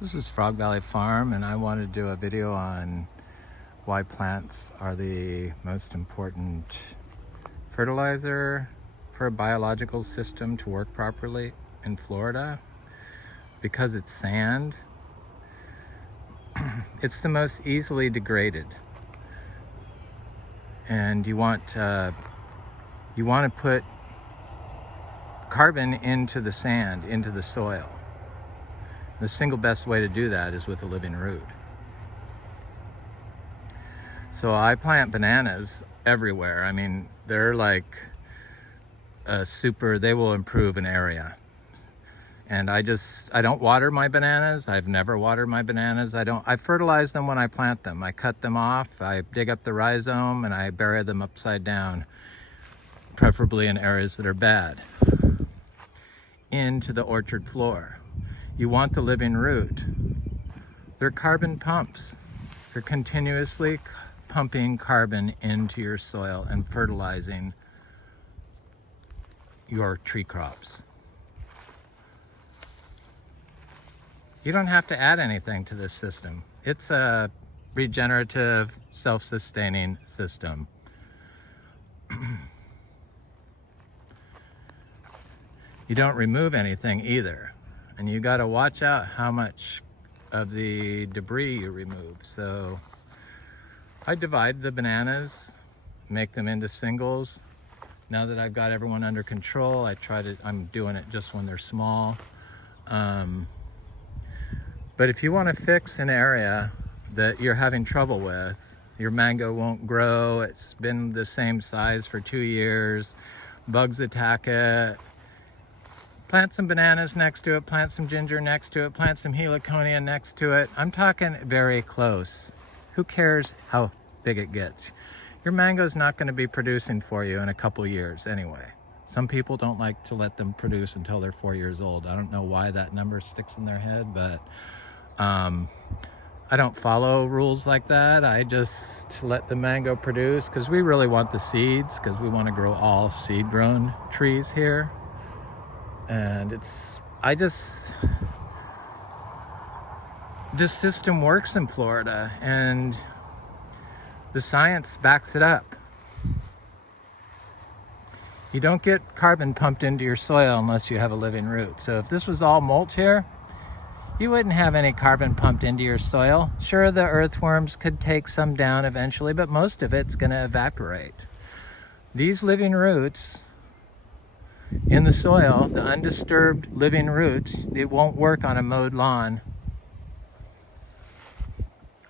This is Frog Valley Farm, and I want to do a video on why plants are the most important fertilizer for a biological system to work properly in Florida. Because it's sand, it's the most easily degraded, and you want to put carbon into the sand, into the soil. The single best way to do that is with a living root. So I plant bananas everywhere. I mean, they're like they will improve an area. And I don't water my bananas. I've never watered my bananas. I fertilize them when I plant them. I cut them off, I dig up the rhizome, and I bury them upside down, preferably in areas that are bad, into the orchard floor. You want the living root. They're carbon pumps. They're continuously pumping carbon into your soil and fertilizing your tree crops. You don't have to add anything to this system. It's a regenerative, self-sustaining system. You don't remove anything either. And you got to watch out how much of the debris you remove. So I divide the bananas, make them into singles. Now that I've got everyone under control, I'm doing it just when they're small. But if you want to fix an area that you're having trouble with, your mango won't grow, it's been the same size for 2 years, bugs attack it, plant some bananas next to it, plant some ginger next to it, plant some heliconia next to it. I'm talking very close. Who cares how big it gets? Your mango's not going to be producing for you in a couple years anyway. Some people don't like to let them produce until they're 4 years old. I don't know why that number sticks in their head, but I don't follow rules like that. I just let the mango produce because we really want the seeds, because we want to grow all seed-grown trees here. And this system works in Florida, and the science backs it up. You don't get carbon pumped into your soil unless you have a living root. So if this was all mulch here, you wouldn't have any carbon pumped into your soil. Sure, the earthworms could take some down eventually, but most of it's going to evaporate. These living roots in the soil, the undisturbed living roots, it won't work on a mowed lawn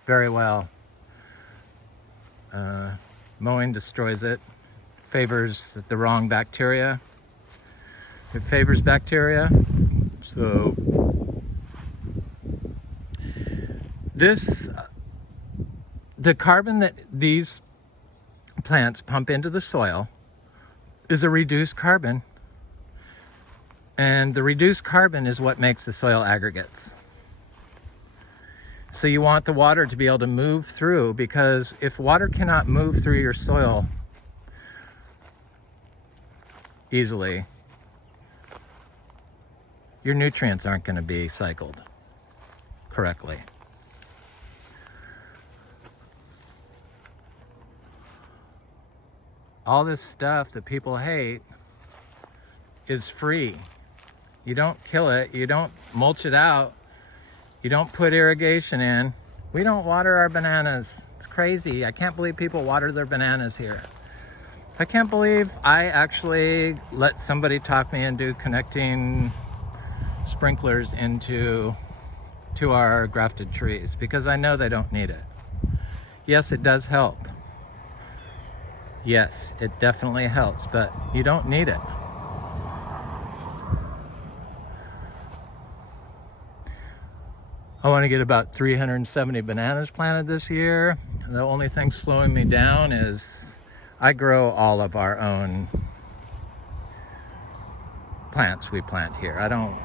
very well. Mowing destroys it, favors the wrong bacteria. It favors bacteria. So the carbon that these plants pump into the soil is a reduced carbon. And the reduced carbon is what makes the soil aggregates. So you want the water to be able to move through, because if water cannot move through your soil easily, your nutrients aren't going to be cycled correctly. All this stuff that people hate is free. You don't kill it, you don't mulch it out, you don't put irrigation in. We don't water our bananas. It's crazy. I can't believe people water their bananas here. I can't believe I actually let somebody talk me into connecting sprinklers to our grafted trees, because I know they don't need it. Yes, it does help. Yes, it definitely helps, but you don't need it. I want to get about 370 bananas planted this year. The only thing slowing me down is I grow all of our own plants we plant here. I don't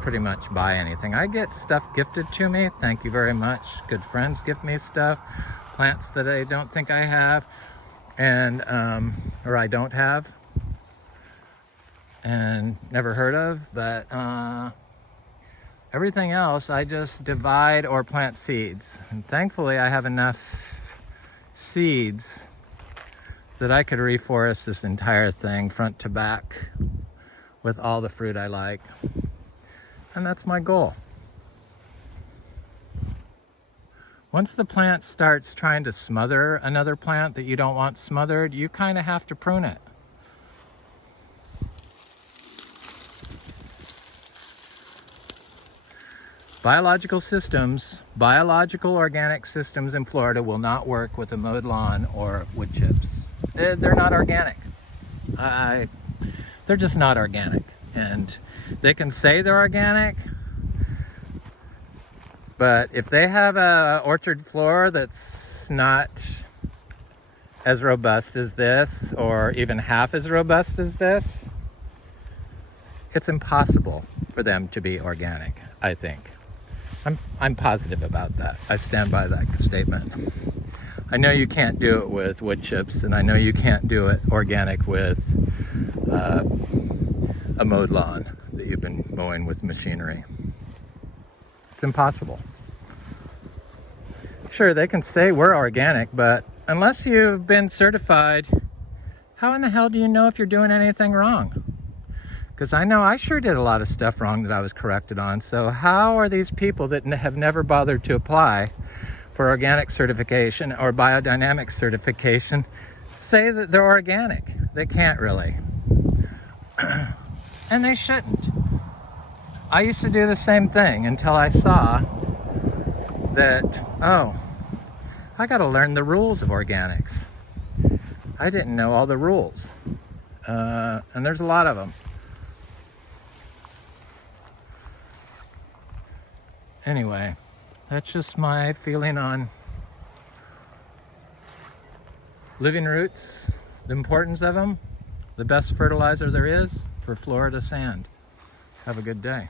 pretty much buy anything. I get stuff gifted to me. Thank you very much. Good friends gift me stuff, plants that I don't think I have, and or I don't have and never heard of, but Everything else, I just divide or plant seeds. And thankfully, I have enough seeds that I could reforest this entire thing front to back with all the fruit I like. And that's my goal. Once the plant starts trying to smother another plant that you don't want smothered, you kind of have to prune it. Biological organic systems in Florida will not work with a mowed lawn or wood chips. They're not organic. They're just not organic. And they can say they're organic, but if they have a orchard floor that's not as robust as this, or even half as robust as this, it's impossible for them to be organic, I think. I'm positive about that. I stand by that statement. I know you can't do it with wood chips, and I know you can't do it organic with a mowed lawn that you've been mowing with machinery. It's impossible. Sure, they can say we're organic, but unless you've been certified, how in the hell do you know if you're doing anything wrong? Because I know I sure did a lot of stuff wrong that I was corrected on. So how are these people that have never bothered to apply for organic certification or biodynamic certification say that they're organic? They can't really. And they shouldn't. I used to do the same thing until I saw that, oh, I got to learn the rules of organics. I didn't know all the rules. And there's a lot of them. Anyway, that's just my feeling on living roots, the importance of them, the best fertilizer there is for Florida sand. Have a good day.